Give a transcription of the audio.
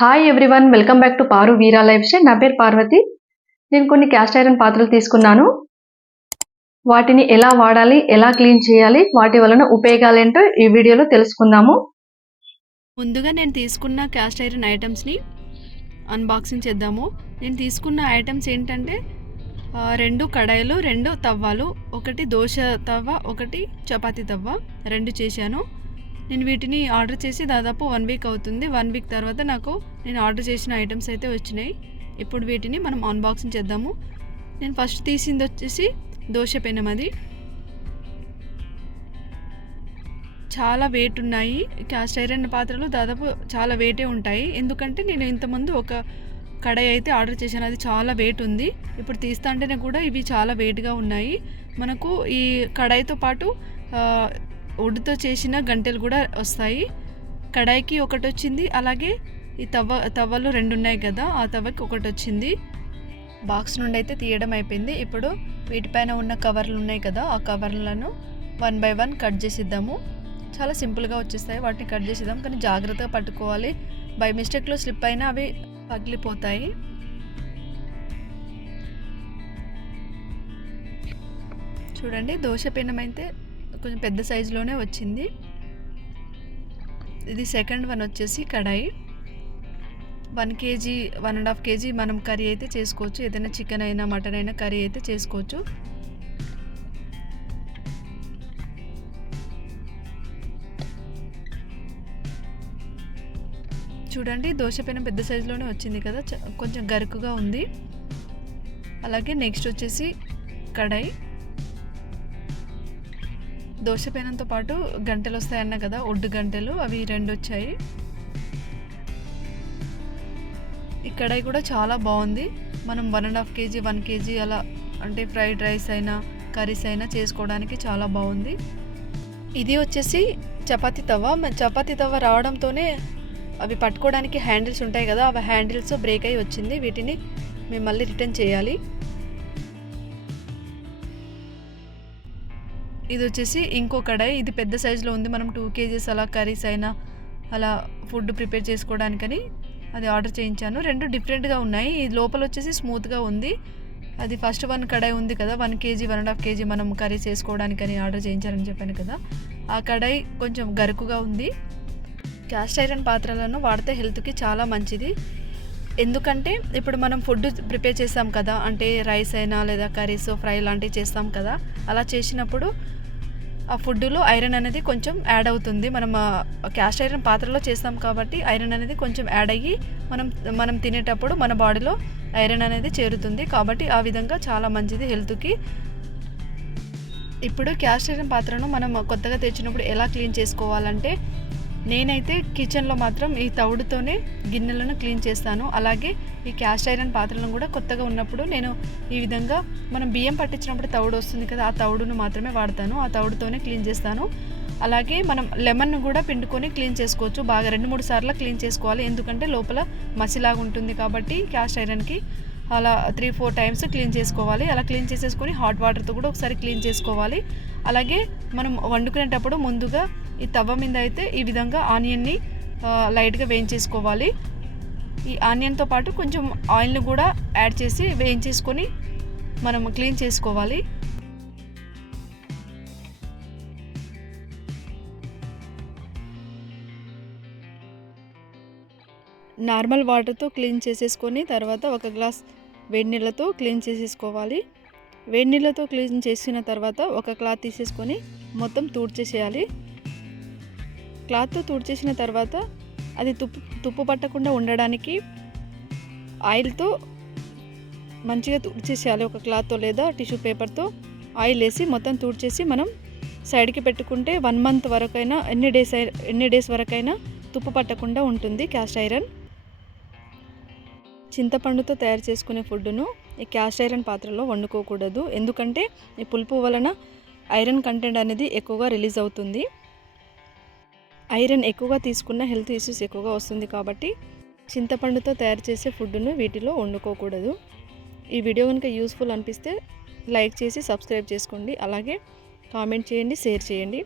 Hi everyone, welcome back to Paru Veera life style. నా పేరు పార్వతి. నేను కొన్ని క్యాస్ట్ ఐరన్ పాత్రలు తీసుకున్నాను. వాటిని ఎలా వాడాలి, ఎలా క్లీన్ చేయాలి, వాటి వలన ఉపయోగాలు ఏంటో ఈ వీడియోలో తెలుసుకుందాము. ముందుగా నేను తీసుకున్న క్యాస్ట్ ఐరన్ ఐటమ్స్ని అన్బాక్సింగ్ చేద్దాము. నేను తీసుకున్న ఐటమ్స్ ఏంటంటే 2 కడాయిలు, 2 తవ్వాలు, ఒకటి దోశ తవ్వ, ఒకటి చపాతీ తవ్వ, 2 చేశాను. నేను వీటిని ఆర్డర్ చేసి దాదాపు 1 వీక్ అవుతుంది. 1 వీక్ తర్వాత నాకు నేను ఆర్డర్ చేసిన ఐటమ్స్ అయితే వచ్చినాయి. ఇప్పుడు వీటిని మనం అన్బాక్సింగ్ చేద్దాము. నేను ఫస్ట్ తీసింది వచ్చేసి దోశ పెనం. అది చాలా వెయిట్ ఉన్నాయి. క్యాస్ట్ ఐరన్ పాత్రలు దాదాపు చాలా వెయిటే ఉంటాయి. ఎందుకంటే నేను ఇంతకుముందు ఒక కడాయి అయితే ఆర్డర్ చేశాను, అది చాలా వెయిట్ ఉంది. ఇప్పుడు తీస్తా అంటేనే కూడా ఇవి చాలా వెయిట్గా ఉన్నాయి. మనకు ఈ కడాయితో పాటు వుడ్తో చేసిన గంటెలు కూడా వస్తాయి. కడాయికి ఒకటి వచ్చింది, అలాగే ఈ తవ్వలు 2 ఉన్నాయి కదా, ఆ తవ్వకి ఒకటి వచ్చింది. బాక్స్ నుండి అయితే తీయడం అయిపోయింది. ఇప్పుడు వీటిపైన ఉన్న కవర్లు ఉన్నాయి కదా, ఆ కవర్లను 1 by 1 కట్ చేసిద్దాము. చాలా సింపుల్గా వచ్చేస్తాయి. వాటిని కట్ చేసిద్దాం, కానీ జాగ్రత్తగా పట్టుకోవాలి. బై మిస్టేక్లో స్లిప్ అయినా అవి పగిలిపోతాయి. చూడండి, దోశ పెనం అయితే కొంచెం పెద్ద సైజులోనే వచ్చింది. ఇది సెకండ్ వన్ వచ్చేసి కడాయి. 1 kg 1.5 kg మనం కర్రీ అయితే చేసుకోవచ్చు. ఏదైనా చికెన్ అయినా మటన్ అయినా కర్రీ అయితే చేసుకోవచ్చు. చూడండి, దోశ పెనం పెద్ద సైజులోనే వచ్చింది కదా, కొంచెం గరుకుగా ఉంది. అలాగే నెక్స్ట్ వచ్చేసి కడాయి. దోశ పెనంతో పాటు గంటెలు వస్తాయన్నా కదా, ఒడ్డు గంటెలు, అవి 2 వచ్చాయి. ఈ కడాయి కూడా చాలా బాగుంది. మనం 1.5 kg 1 kg అలా అంటే ఫ్రైడ్ రైస్ అయినా కర్రీస్ అయినా చేసుకోవడానికి చాలా బాగుంది. ఇది వచ్చేసి చపాతీ తవ్వ. చపాతీ తవ్వ రావడంతోనే అవి పట్టుకోవడానికి హ్యాండిల్స్ ఉంటాయి కదా, అవి హ్యాండిల్స్ బ్రేక్ అయ్యి వచ్చింది. వీటిని మేము మళ్ళీ రిటర్న్ చేయాలి. ఇది వచ్చేసి ఇంకో కడాయి. ఇది పెద్ద సైజులో ఉంది. మనం 2 kgs అలా కర్రీస్ అయినా అలా ఫుడ్ ప్రిపేర్ చేసుకోవడానికని అది ఆర్డర్ చేయించాను. 2 డిఫరెంట్గా ఉన్నాయి. ఇది లోపల వచ్చేసి స్మూత్గా ఉంది. అది ఫస్ట్ 1 కడాయి ఉంది కదా, 1 kg 1.5 kg మనం కర్రీ చేసుకోవడానికని ఆర్డర్ చేయించారని చెప్పాను కదా, ఆ కడాయి కొంచెం గరుకుగా ఉంది. క్యాస్ట్ ఐరన్ పాత్రలను వాడితే హెల్త్కి చాలా మంచిది. ఎందుకంటే ఇప్పుడు మనం ఫుడ్ ప్రిపేర్ చేస్తాం కదా, అంటే రైస్ అయినా లేదా కర్రీస్ ఫ్రై లాంటివి చేస్తాం కదా, అలా చేసినప్పుడు ఆ ఫుడ్లో ఐరన్ అనేది కొంచెం యాడ్ అవుతుంది. మనం క్యాస్ట్ ఐరన్ పాత్రలో చేస్తాం కాబట్టి ఐరన్ అనేది కొంచెం యాడ్ అయ్యి మనం తినేటప్పుడు మన బాడీలో ఐరన్ అనేది చేరుతుంది. కాబట్టి ఆ విధంగా చాలా మంచిది హెల్త్కి. ఇప్పుడు క్యాస్ట్ ఐరన్ పాత్రను మనం కొత్తగా తెచ్చినప్పుడు ఎలా క్లీన్ చేసుకోవాలంటే, నేనైతే కిచెన్లో మాత్రం ఈ తవుడుతోనే గిన్నెలను క్లీన్ చేస్తాను. అలాగే ఈ క్యాస్ట్ ఐరన్ పాత్రలను కూడా కొత్తగా ఉన్నప్పుడు నేను ఈ విధంగా మనం బియ్యం పట్టించినప్పుడు తవుడు వస్తుంది కదా, ఆ తవుడును మాత్రమే వాడతాను. ఆ తవుడుతోనే క్లీన్ చేస్తాను. అలాగే మనం లెమన్ను కూడా పిండుకొని క్లీన్ చేసుకోవచ్చు. బాగా 2-3 సార్లు క్లీన్ చేసుకోవాలి. ఎందుకంటే లోపల మసిలాగా ఉంటుంది కాబట్టి క్యాస్ట్ ఐరన్కి అలా 3-4 టైమ్స్ క్లీన్ చేసుకోవాలి. అలా క్లీన్ చేసేసుకొని హాట్ వాటర్తో కూడా ఒకసారి క్లీన్ చేసుకోవాలి. అలాగే మనం వండుకునేటప్పుడు ముందుగా ఈ తవ్వ మీద అయితే ఈ విధంగా ఆనియన్ని లైట్గా వేయించేసుకోవాలి. ఈ ఆనియన్తో పాటు కొంచెం ఆయిల్ని కూడా యాడ్ చేసి వేయించేసుకొని మనం క్లీన్ చేసుకోవాలి. నార్మల్ వాటర్తో క్లీన్ చేసేసుకొని తర్వాత 1 గ్లాస్ వేడి నీళ్ళతో క్లీన్ చేసేసుకోవాలి. వేడి నీళ్ళతో క్లీన్ చేసిన తర్వాత ఒక క్లాత్ తీసేసుకొని మొత్తం తుడిచేసేయాలి. క్లాత్తో తుడిచేసిన తర్వాత అది తుప్పు పట్టకుండా ఉండడానికి ఆయిల్తో మంచిగా తుడిచేసేయాలి. ఒక క్లాత్తో లేదా టిష్యూ పేపర్తో ఆయిల్ వేసి మొత్తం తుడిచేసి మనం సైడ్కి పెట్టుకుంటే 1 month వరకైనా ఎన్ని డేస్ వరకైనా తుప్పు పట్టకుండా ఉంటుంది క్యాస్ట్ ఐరన్. చింతపండుతో తయారు చేసుకునే ఫుడ్డును ఈ క్యాస్ట్ ఐరన్ పాత్రలో వండుకోకూడదు. ఎందుకంటే ఈ పులుపు వలన ఐరన్ కంటెంట్ అనేది ఎక్కువగా రిలీజ్ అవుతుంది. ఐరన్ ఎక్కువగా తీసుకున్న హెల్త్ ఇష్యూస్ ఎక్కువగా వస్తుంది కాబట్టి చింతపండుతో తయారు చేసే ఫుడ్డును వీటిలో వండుకోకూడదు. ఈ వీడియో కనుక యూస్ఫుల్ అనిపిస్తే లైక్ చేసి సబ్స్క్రైబ్ చేసుకోండి. అలాగే కామెంట్ చేయండి, షేర్ చేయండి.